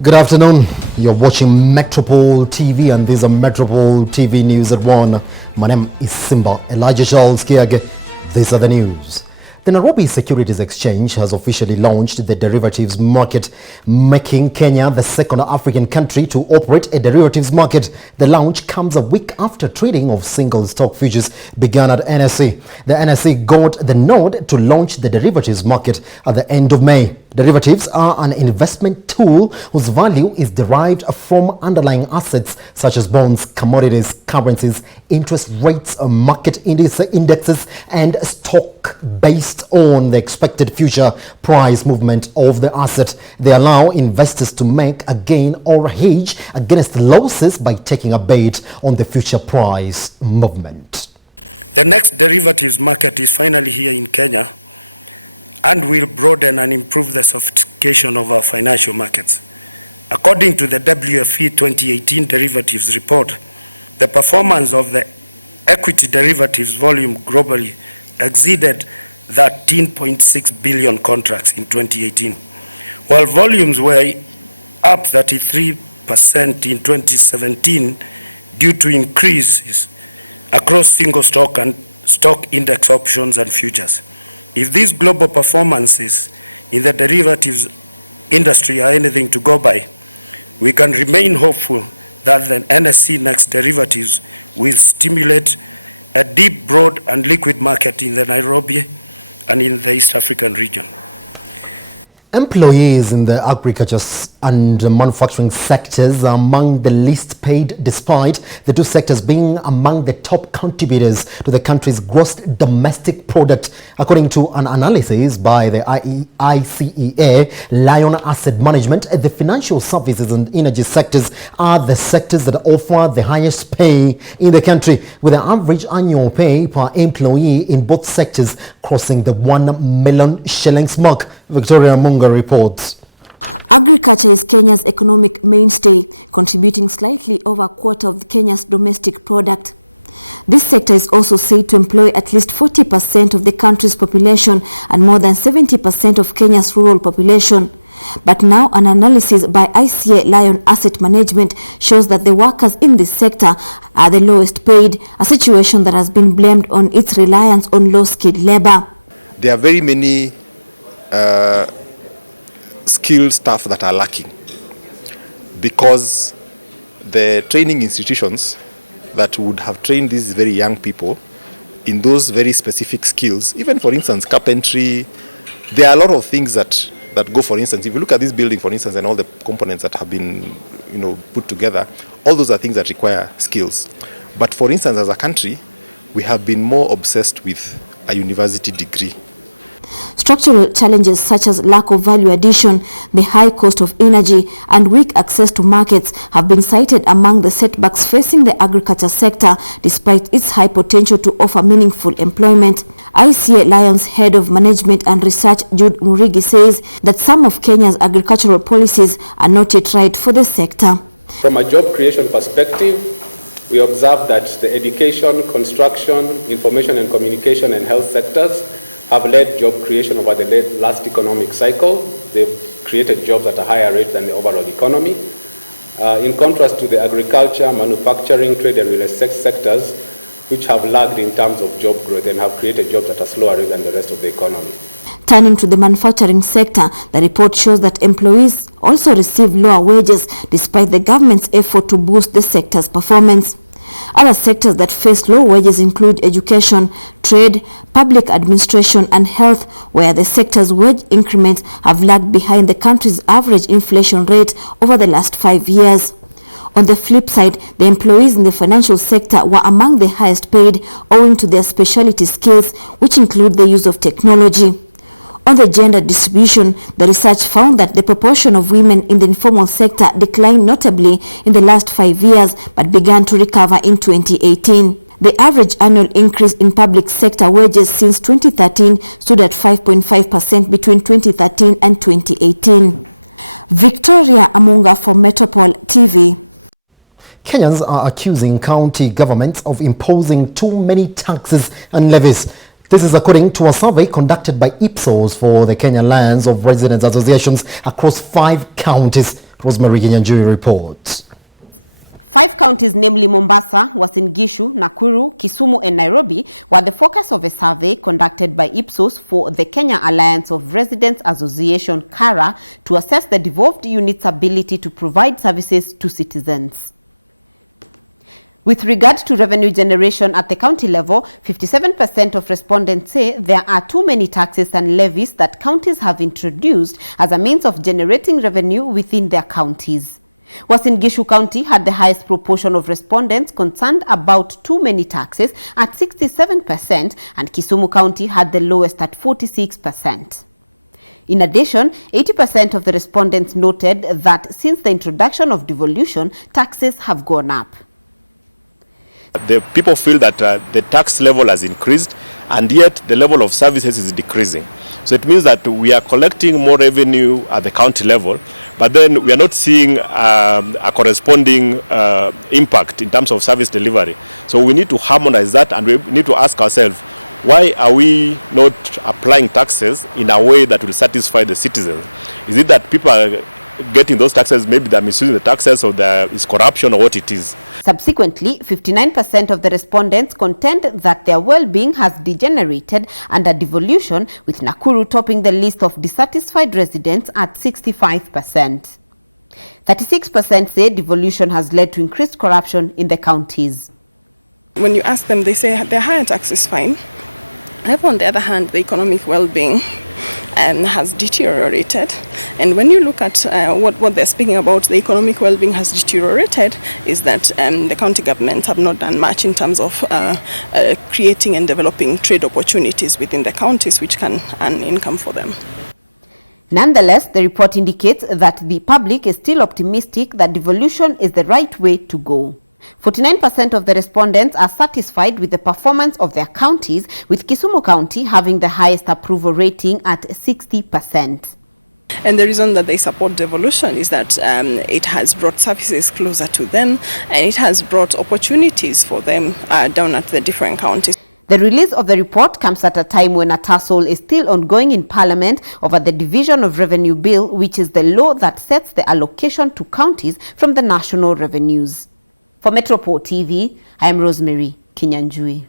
Good afternoon. You're watching Metropol TV and these are Metropol TV News at 1. My name is Simba Elijah Charles Kiag. These are the news. The Nairobi Securities Exchange has officially launched the derivatives market, making Kenya the second African country to operate a derivatives market. The launch comes a week after trading of single stock futures began at NSE. The NSE got the nod to launch the derivatives market at the end of May. Derivatives are an investment tool whose value is derived from underlying assets such as bonds, commodities, currencies, interest rates, market indexes, and stock based on the expected future price movement of the asset. They allow investors to make a gain or hedge against losses by taking a bet on the future price movement. The next derivatives market is finally here in Kenya and will broaden and improve the sophistication of our financial markets. According to the WFE 2018 derivatives report, the performance of the equity derivatives volume globally exceeded 13.6 billion contracts in 2018, while volumes were up 33% in 2017 due to increases across single stock and stock index options and futures. If these global performances in the derivatives industry are anything to go by, we can remain hopeful that the NSE Next derivatives will stimulate a deep, broad and liquid market in the Nairobi and in the East African region. Employees in the agriculture and manufacturing sectors are among the least paid, despite the two sectors being among the top contributors to the country's gross domestic product. According to an analysis by the ICEA, Lion Asset Management, the financial services and energy sectors are the sectors that offer the highest pay in the country, with the average annual pay per employee in both sectors crossing the 1 million shillings mark. Victoria Munga reports. Agriculture is Kenya's economic mainstay, contributing slightly over a quarter of Kenya's domestic product. This sector is also said to employ at least 40% of the country's population and more than 70% of Kenya's rural population. But now an analysis by ICEA Lion Asset Management shows that the workers in this sector are the lowest paid, a situation that has been blamed on its reliance on low-skilled labor. There are very many skilled staff that are lacking because the training institutions that would have trained these very young people in those very specific skills, even for instance carpentry, there are a lot of things that go. For instance, if you look at this building, for instance, and all the components that have been put together, all those are things that require skills. But for instance, as a country, we have been more obsessed with a university degree. Structural challenges such as lack of value addition, the high cost of energy, and weak access to markets have been cited among the setbacks facing the agriculture sector, despite its high potential to offer meaningful employment. ICA Lion's Head of Management and Research, Jude Murigi, says that some of Kenya's agricultural policies are not yet right for the sector. From a job creation perspective, we observe that the education, construction, information and communication and health sectors have led job creation over the last economic cycle. They've created jobs at a higher rate than the overall economy. In contrast to the agriculture, manufacturing, trade and real estate sectors, which have lagged in terms of job growth and have created jobs at a slower rate than the rest of the economy. Turning to the manufacturing sector, the report shows that employees also receive lower wages despite the government's effort to boost the sector's performance. Other sectors that face low wages include education, trade, public administration and health, where the sector's wage increments have lagged behind the country's average inflation rate over the last 5 years. On the flip side, the employees in the financial sector were among the highest paid owing to their specialty skills, which include the use of technology. On the gender distribution, the research found that the proportion of women in the informal sector declined notably in the last 5 years but began to recover in 2018. The average annual increase in public sector wages since 2013 stood at 5.5% between 2013 and 2018. Victoria Amunga for Metropol TV. Kenyans are accusing county governments of imposing too many taxes and levies. This is according to a survey conducted by Ipsos for the Kenya Lands of Residents Associations across 5 counties. Rosemary Kinyanjui reports. 5 counties, namely Mombasa, Uasin Gishu, Nakuru, Kisumu and Nairobi, were the focus of a survey conducted by Ipsos for the Kenya Alliance of Residents Association, KARA, to assess the devolved unit's ability to provide services to citizens. With regard to revenue generation at the county level, 57% of respondents say there are too many taxes and levies that counties have introduced as a means of generating revenue within their counties. Uasin Gishu County had the highest proportion of respondents concerned about too many taxes at 67%, and Kisumu County had the lowest at 46%. In addition, 80% of the respondents noted that since the introduction of devolution, taxes have gone up. The people feel that the tax level has increased and yet the level of services is decreasing. So it means that we are collecting more revenue at the county level, but then we are not seeing a corresponding impact in terms of service delivery. So we need to harmonize that, and we need to ask ourselves, why are we not applying taxes in a way that will satisfy the citizens? Is it that people are getting those taxes, maybe they're misusing the taxes, or there is corruption, or what it is? Subsequently, 59% of the respondents contend that their well-being has degenerated under devolution, with Nakuru topping the list of dissatisfied residents at 65%. 36% say devolution has led to increased corruption in the counties. When you ask them, they say their higher tax is fine. However, on the other hand, the economic well-being has deteriorated. And when you look at what they're speaking about, the economic well-being has deteriorated, is that the county governments have not done much in terms of creating and developing trade opportunities within the counties, which can earn income for them. Nonetheless, the report indicates that the public is still optimistic that devolution is the right way to go. 49% of the respondents are satisfied with the performance of their counties, with Kisumu County having the highest approval rating at 60%. And the reason that they support devolution is that it has brought services closer to them, and it has brought opportunities for them down at the different counties. The release of the report comes at a time when a tussle is still ongoing in Parliament over the Division of Revenue Bill, which is the law that sets the allocation to counties from the national revenues. For Metropol TV, I am Rosemary Kinyanjui.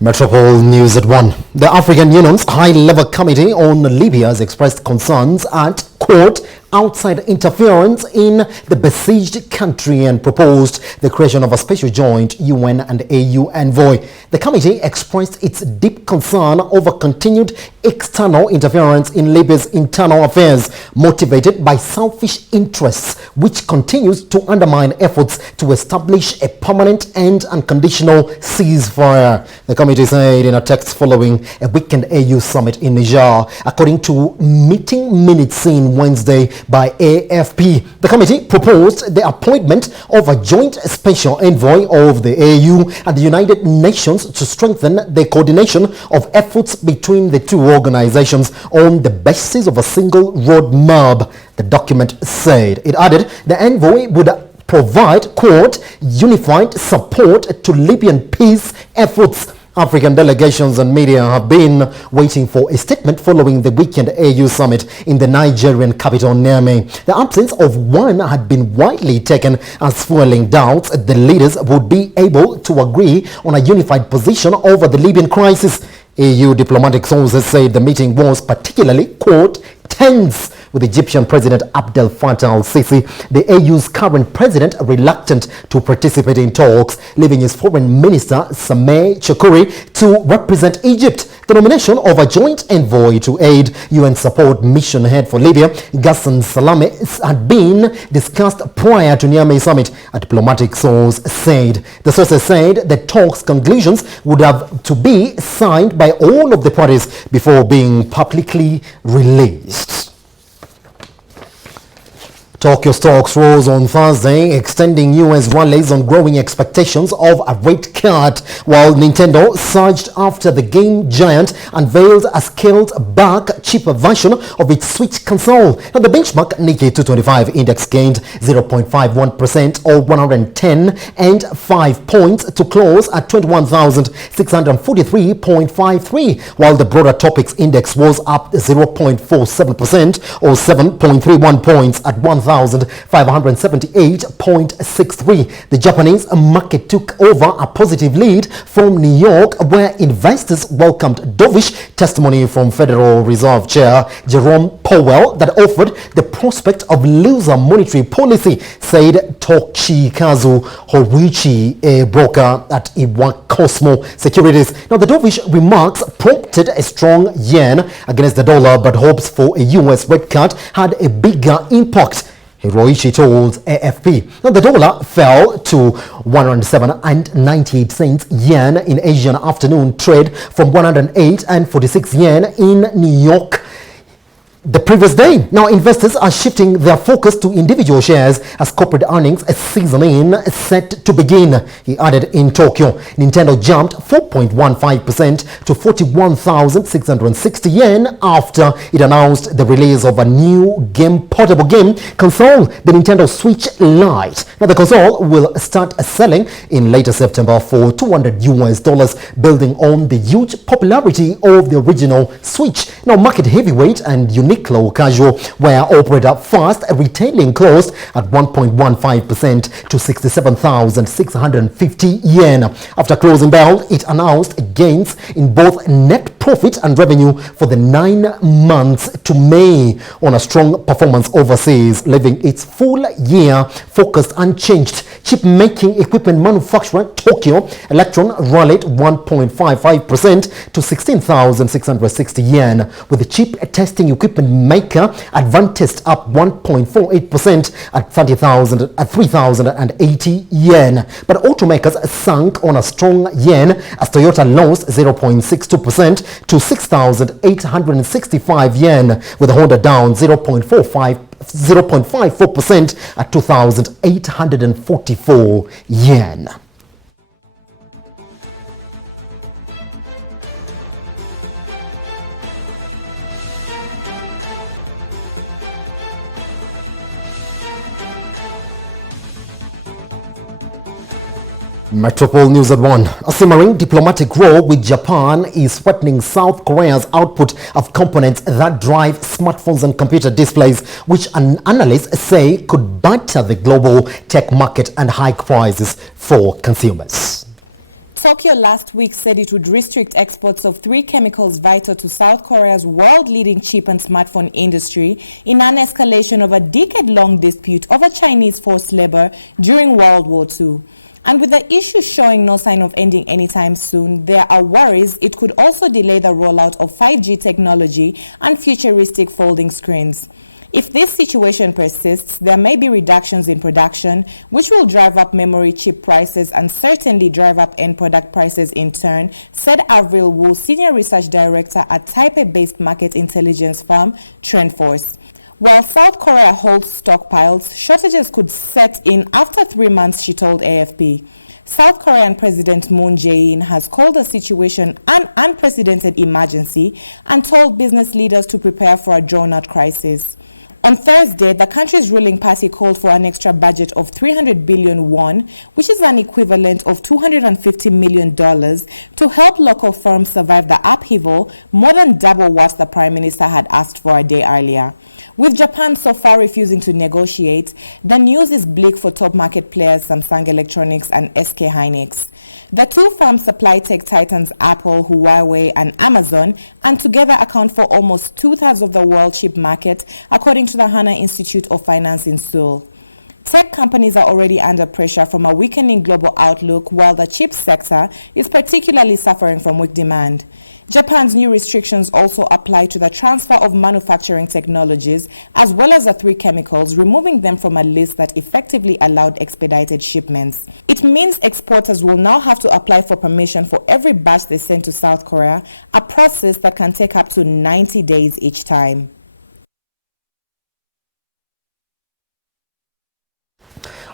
Metropol News at 1. The African Union's High-Level Committee on Libya has expressed concerns at, quote, outside interference in the besieged country and proposed the creation of a special joint UN and AU envoy. The committee expressed its deep concern over continued external interference in Libya's internal affairs, motivated by selfish interests, which continues to undermine efforts to establish a permanent and unconditional ceasefire. The committee said in a text following a weekend AU summit in Niger, according to meeting minutes seen Wednesday by AFP. The committee proposed the appointment of a joint special envoy of the AU and the United Nations to strengthen the coordination of efforts between the two organizations on the basis of a single roadmap, the document said. It added the envoy would provide, quote, unified support to Libyan peace efforts. African delegations and media have been waiting for a statement following the weekend AU summit in the Nigerian capital, Niamey. The absence of one had been widely taken as fueling doubts the leaders would be able to agree on a unified position over the Libyan crisis. AU diplomatic sources said the meeting was particularly, quote, tense, with Egyptian President Abdel Fattah al-Sisi, the AU's current president, reluctant to participate in talks, leaving his foreign minister Sameh Choukouri to represent Egypt. The nomination of a joint envoy to aid UN support mission head for Libya, Ghassan Salame, had been discussed prior to Niamey summit, a diplomatic source said. The sources said the talks' conclusions would have to be signed by all of the parties before being publicly released. Tokyo stocks rose on Thursday, extending US rallies on growing expectations of a rate cut, while Nintendo surged after the game giant unveiled a scaled-back, cheaper version of its Switch console. Now, the benchmark Nikkei 225 index gained 0.51% or 110.5 points to close at 21,643.53, while the broader Topix index was up 0.47% or 7.31 points at 1,000. 61,578.63. The Japanese market took over a positive lead from New York, where investors welcomed dovish testimony from Federal Reserve Chair Jerome Powell that offered the prospect of looser monetary policy, said Toshikazu Horiichi, a broker at Iwakosmo Securities. Now, the dovish remarks prompted a strong yen against the dollar, but hopes for a U.S. rate cut had a bigger impact, Hiroishi told AFP. Now, the dollar fell to 107.98 yen in Asian afternoon trade from 108.46 yen in New York the previous day. Now, investors are shifting their focus to individual shares as corporate earnings season set to begin, he added. In Tokyo, Nintendo jumped 4.15% to 41,660 yen after it announced the release of a new portable game console, the Nintendo Switch Lite. Now, the console will start selling in later September for $200, building on the huge popularity of the original Switch. Now, market heavyweight and Uniqlo Casual were operator Fast retailing closed at 1.15% to 67,650 yen. After closing bell, it announced gains in both net profit and revenue for the 9 months to May on a strong performance overseas, leaving its full year focus unchanged. Chip making equipment manufacturer Tokyo Electron rallied 1.55% to 16,660 yen, with the chip testing equipment maker Advantest up 1.48% at 3,080 yen. But automakers sank on a strong yen as Toyota lost 0.62% to 6,865 yen, with Honda down 0.54% at 2,844 yen. Metropol News at 1. A simmering diplomatic row with Japan is threatening South Korea's output of components that drive smartphones and computer displays, which analysts say could batter the global tech market and hike prices for consumers. Tokyo last week said it would restrict exports of 3 chemicals vital to South Korea's world-leading chip and smartphone industry in an escalation of a decade-long dispute over Chinese forced labor during World War II. And with the issue showing no sign of ending anytime soon, there are worries it could also delay the rollout of 5G technology and futuristic folding screens. If this situation persists, there may be reductions in production, which will drive up memory chip prices and certainly drive up end product prices in turn, said Avril Wu, Senior Research Director at Taipei-based market intelligence firm TrendForce. While South Korea holds stockpiles, shortages could set in after 3 months, she told AFP. South Korean President Moon Jae-in has called the situation an unprecedented emergency and told business leaders to prepare for a drawn-out crisis. On Thursday, the country's ruling party called for an extra budget of 300 billion won, which is an equivalent of $250 million, to help local firms survive the upheaval, more than double what the Prime Minister had asked for a day earlier. With Japan so far refusing to negotiate, the news is bleak for top market players Samsung Electronics and SK Hynix. The two firms supply tech titans Apple, Huawei, and Amazon, and together account for almost 2/3 of the world chip market, according to the Hana Institute of Finance in Seoul. Tech companies are already under pressure from a weakening global outlook, while the chip sector is particularly suffering from weak demand. Japan's new restrictions also apply to the transfer of manufacturing technologies, as well as the 3 chemicals, removing them from a list that effectively allowed expedited shipments. It means exporters will now have to apply for permission for every batch they send to South Korea, a process that can take up to 90 days each time.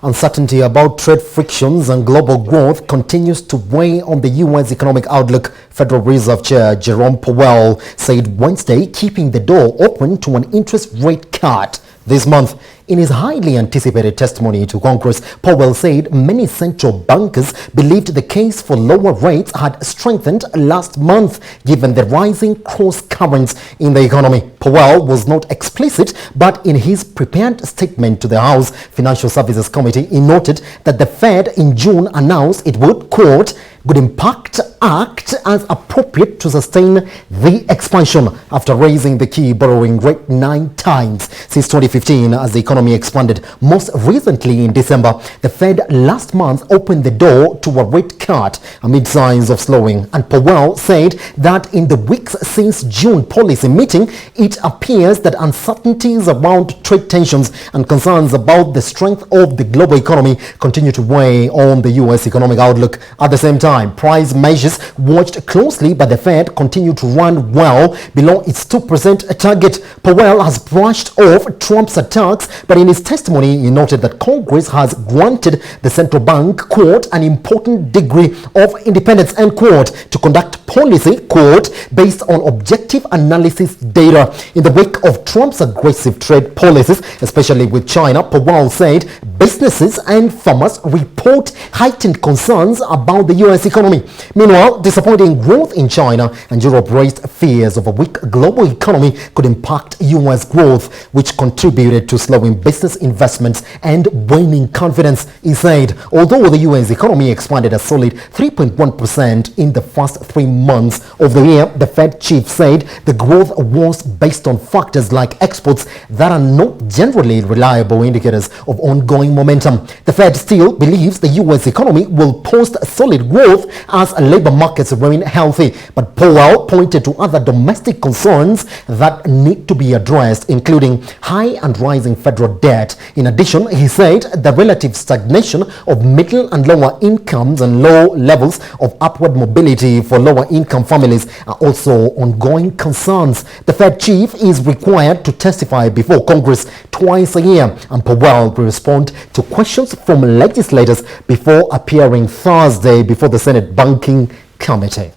Uncertainty about trade frictions and global growth continues to weigh on the U.S. economic outlook, Federal Reserve Chair Jerome Powell said Wednesday, keeping the door open to an interest rate cut this month. In his highly anticipated testimony to Congress, Powell said many central bankers believed the case for lower rates had strengthened last month given the rising cross currents in the economy. Powell was not explicit, but in his prepared statement to the House Financial Services Committee, he noted that the Fed in June announced it would, quote, "good impact act as appropriate to sustain the expansion," after raising the key borrowing rate 9 times since 2015 as the economy expanded. Most recently in December, the Fed last month opened the door to a rate cut amid signs of slowing, and Powell said that in the weeks since June policy meeting, it appears that uncertainties around trade tensions and concerns about the strength of the global economy continue to weigh on the U.S. economic outlook. At the same time, price measures watched closely by the Fed continue to run well below its 2% target. Powell has brushed off Trump's attacks, but in his testimony he noted that Congress has granted the central bank, quote, "an important degree of independence," end quote, to conduct policy, quote, "based on objective analysis data." In the wake of Trump's aggressive trade policies, especially with China, Powell said businesses and farmers report heightened concerns about the U.S. economy. Meanwhile, disappointing growth in China and Europe raised fears of a weak global economy could impact U.S. growth, which contributed to slowing business investments and waning confidence. He said, although the U.S. economy expanded a solid 3.1% in the first 3 months of the year, the Fed chief said the growth was based on factors like exports that are not generally reliable indicators of ongoing momentum. The Fed still believes the U.S. economy will post solid growth as labor markets remain healthy, but Powell pointed to other domestic concerns that need to be addressed, including high and rising federal debt. In addition, he said the relative stagnation of middle and lower incomes and low levels of upward mobility for lower income families are also ongoing concerns. The Fed chief is required to testify before Congress twice a year, and Powell will respond to questions from legislators before appearing Thursday before the Senate Banking Committee.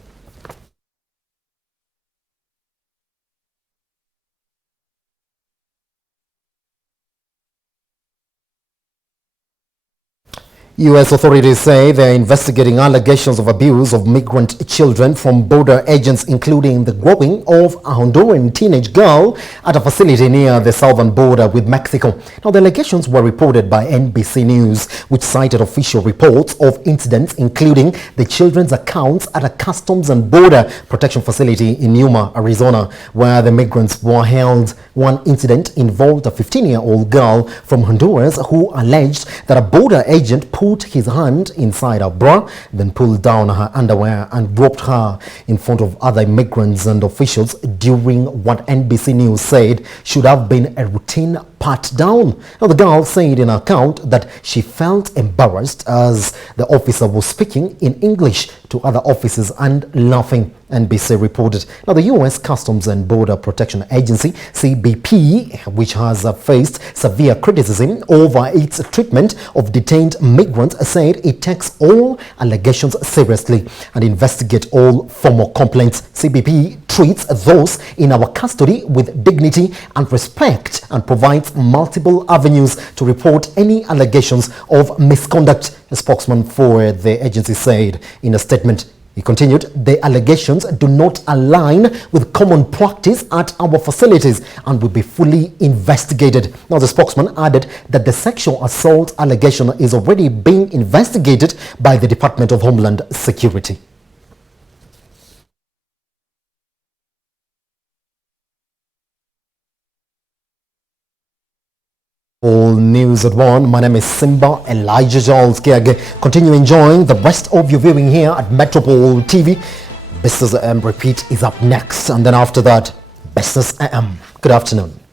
U.S. authorities say they are investigating allegations of abuse of migrant children from border agents, including the groping of a Honduran teenage girl at a facility near the southern border with Mexico. Now, the allegations were reported by NBC News, which cited official reports of incidents, including the children's accounts at a Customs and Border Protection facility in Yuma, Arizona, where the migrants were held. One incident involved a 15-year-old girl from Honduras who alleged that a border agent put his hand inside her bra, then pulled down her underwear and groped her in front of other immigrants and officials during what NBC News said should have been a routine pat down. Now, the girl said in her account that she felt embarrassed as the officer was speaking in English to other officers and laughing, NBC reported. Now, the U.S. Customs and Border Protection Agency, CBP, which has faced severe criticism over its treatment of detained migrants, said it takes all allegations seriously and investigate all formal complaints. CBP treats those in our custody with dignity and respect and provides multiple avenues to report any allegations of misconduct, a spokesman for the agency said in a statement. He continued, the allegations do not align with common practice at our facilities and will be fully investigated. Now, the spokesman added that the sexual assault allegation is already being investigated by the Department of Homeland Security. All News at 1. My name is Simba Elijah Charles Kiage. Continue enjoying the rest of your viewing here at Metropol TV. Business AM Repeat is up next, and then after that, Business AM. Good afternoon.